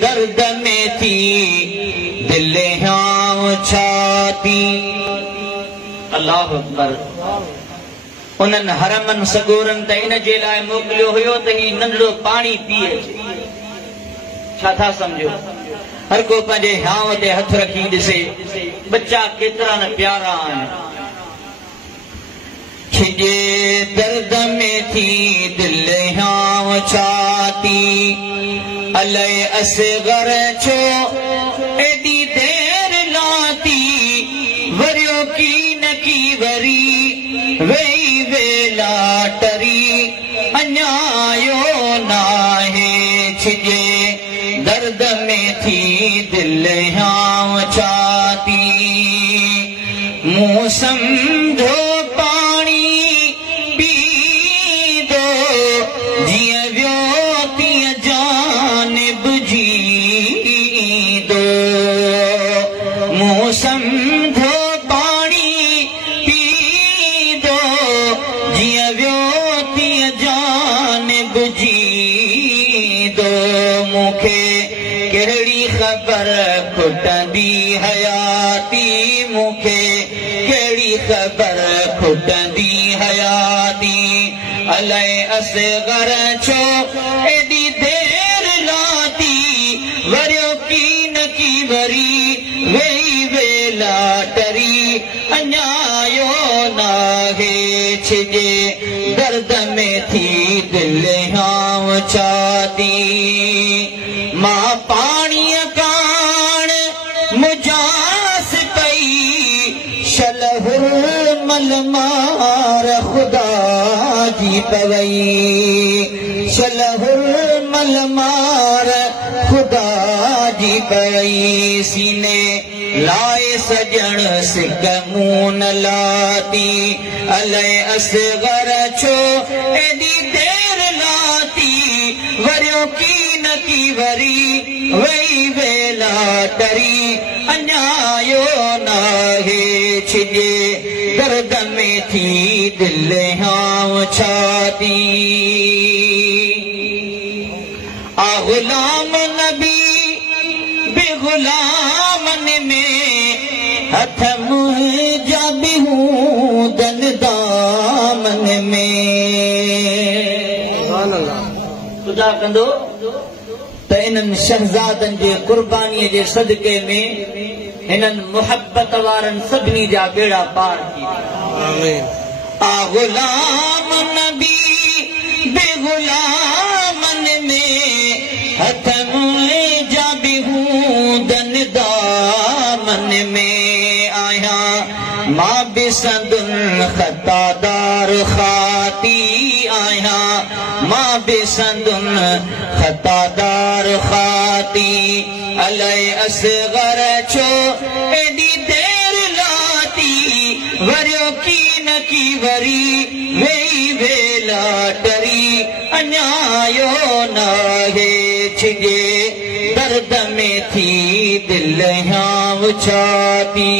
दर्द में थी दिल हाँ छाती। अल्लाह अकबर। उन्हनि हरमन सगोरन त इन जे लाइ मोकिलियो हुयो त ही नंढड़ो पाणी पीए। छा था समझो? हर को पंहिंजे ह्यांव ते हथ रखी ॾिसे बच्चा केतिरा न प्यारा आहिनि। खिजे दर्द में थी दिल हाँ छाती, अले असगर छो एडी देर लाती, वरियो की न की वरी वेई वेला टरी, अन्यायो नाहे। छिजे दर्द में थी दिल हाँ छाती, मुँह समझो पानी पी दो, जिया व्यो तिया जानिब जी दो। मुँह समझो पानी पी दो, जिया व्यो तिया जानिब जी दो। मुखे केड़ी खबर खुटंदी हयाती, मुखे केड़ी खबर खुटंदी हयाती। अले असगर छो एडी देर लाती, वरियो की न की वरी वेई वेला टरी, अन्यायो नाहे। छिजे दर्द में थी दिल हाँ छाती, मां पाणी कान मुजास पई, शलहुर मल मार खुदा जी पवई। शलहुर मल मार खुदा जी पवई, सीने लाए सजण सिक मुंह न लाती। अले असगर छो एडी देर लाती, वरियो की न की वरी वेई वेला टरी, अन्यायो नाहे। छिजे दर्द में थी दिल हाँ छाती, आ गुलाम नबी बेगुलामन में, हथ मुँह जा बिहूं दन दामन में। खुदा कंदो त इन्हनि शहज़ादनि जे क़ुर्बानीअ जे सदके में हिननि मुहब्बत वारनि सभिनी जा बेड़ा पार थी। आ गुलाम नबी बेगुलामन में, हथ मुँह जा बिहूं दन दामन में। आया मां बिसंदुन खतादार खाती, आया मां बिसंदुन खतादार खाती। अले असगर छो एडी देर लाती, वरियो की न की वरी वेई वेला टरी, अन्यायो नाहे। छिजे दर्द में थी दिल हाँ छाती।